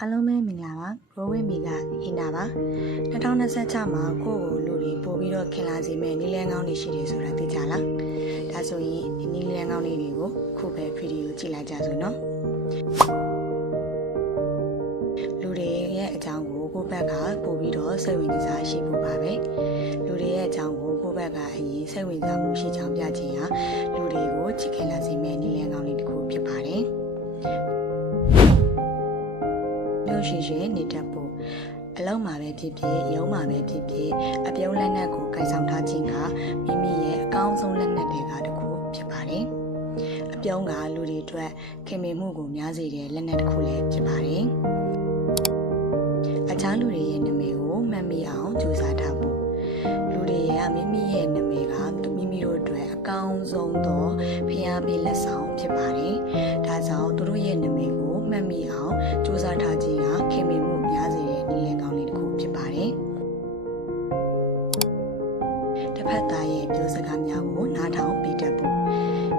အားလုံးပဲမင်္ဂလာပါရိုးဝင်းမီကဟင်တာပါ2026မှာကိုယ့်ကိုလူတွေပို့ပြီးတော့ခင်လာစေမဲ့နီလန်းကောင်းတွေရှိတယ်ဆိုတာသိကြလားဒါဆိုရင်ဒီနီလန်းကောင်းလေးတွေကိုခုပဲဗီဒီယိုကြည့်လိုက်ကြစို့နော်လူတွေရဲ့အကြောင်းကိုကိုယ့်ဘက်ကပို့ပြီးတော့စိတ်ဝင်စားရှိဖို့ပါပဲလူတွေရဲ့အကြောင်းကိုကိုယ့်ဘက်ကအရင်စိတ်ဝင်စားမှုရှိချောင်းပြခြင်းဟာလူတွေကိုချစ်ခင်လာစေမဲ့နီလန်းကောင်းလေးတစ်ခုဖြစ်ပါတယ်ရှင်ရှင်နေတတ်ဖို့အလုံးမှာပဲဖြစ်ဖြစ်ရုံးမှာပဲဖြစ်ဖြစ်အပြုံးလက်နက်ကိုကိုင်ဆောင်ထားခြင်းကမိမိရဲ့အကောင်းဆုံးလက်နက်တွေကတစ်ခုဖြစ်ပါတယ်။အပြုံးကလူတွေအတွက်ခင်မင်မှုကိုများစေတဲ့လက်နက်တစ်ခုလည်းဖြစ်ပါတယ်။အခြားလူတွေရဲ့နာမည်ကိုမှတ်မိအောင်ကြိုးစားထားဖို့လူတွေရဲ့မိမိရဲ့နာမည်ကမိမိတို့အတွက်အကောင်းဆုံးသောဖျားပေးလက်ဆောင်ဖြစ်ပါတယ်။ဒါကြောင့်သူတို့ရဲ့နာမည်ကိုမှတ်မိအောင်စူးစမ်းထားခြင်းဟာခင်မင်မှုများစေတဲ့နည်းလမ်းကောင်းလေးတစ်ခုဖြစ်ပါတယ်။တစ်ဖက်သားရဲ့ပြောစကားများကိုနားထောင်ပြီးတတ်ဖို့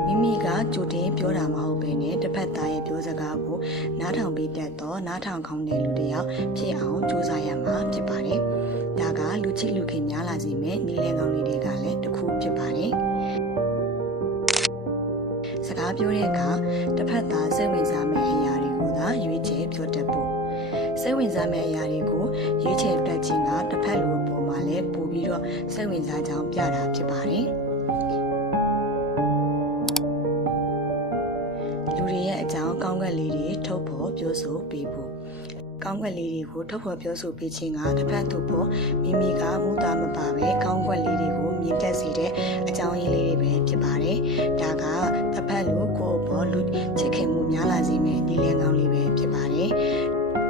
မိမိကကြိုတင်ပြောတာမဟုတ်ဘဲနဲ့တစ်ဖက်သားရဲ့ပြောစကားကိုနားထောင်ပြီးတတ်တော့နားထောင်ကောင်းတဲ့လူတစ်ယောက်ဖြစ်အောင်စူးစမ်းရမှာဖြစ်ပါတယ်။ဒါကလူချစ်လူခင်များလာစေမယ့်နည်းလမ်းကောင်းလေးတွေကလည်းတစ်ခုဖြစ်ပါတယ်။စကားပြောတဲ့အခါတစ်ဖက်သားစိတ်ဝင်စားမယ့်အရာတွေကိုသာရွေးချယ်ပြောတတ်ဖို့စိတ်ဝင်စားမယ့်အရာတွေကိုရွေးချယ်တတ်ခြင်းကတစ်ဖက်လူအပေါ်မှာလည်းပို့ပြီးတော့စိတ်ဝင်စားကြောင်းပြတာဖြစ်ပါတယ်လူတွေရဲ့အကြောင်းကောင်းကင်လေးတွေထုတ်ဖော်ပြောဆိုပေးဖို့ကောင်းကွက်လေးတွေကိုထုတ်ဖော်ပြောဆိုပေးခြင်းကတစ်ဖက်သူပေါ်မိမိကမူတာမပါပဲကောင်းကွက်လေးတွေကိုမြင်တတ်စေတဲ့အကြောင်းရင်းလေးတွေပဲဖြစ်ပါတယ်။ဒါကတစ်ဖက်လူကိုယ့်ပေါ်လူချစ်ခင်မှုများလာစေမယ့်ဒီလန်းကောင်းလေးပဲဖြစ်ပါတယ်။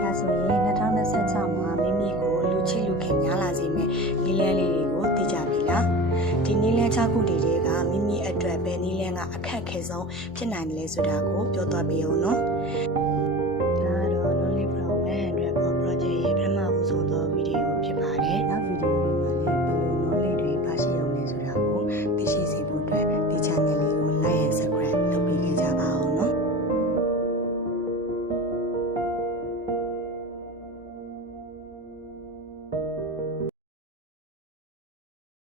ဒါဆိုရင်2026မှာမိမိကိုလူချစ်လူခင်များလာစေမယ့်ဒီလန်းလေးတွေကိုသိကြပြီလား။ဒီနီလန်း6ခုတွေကမိမိအတွက်ပဲနီလန်းကအခက်ခဲဆုံးဖြစ်နိုင်တယ်လဲဆိုတာကိုပြောသွားပြအောင်နော်။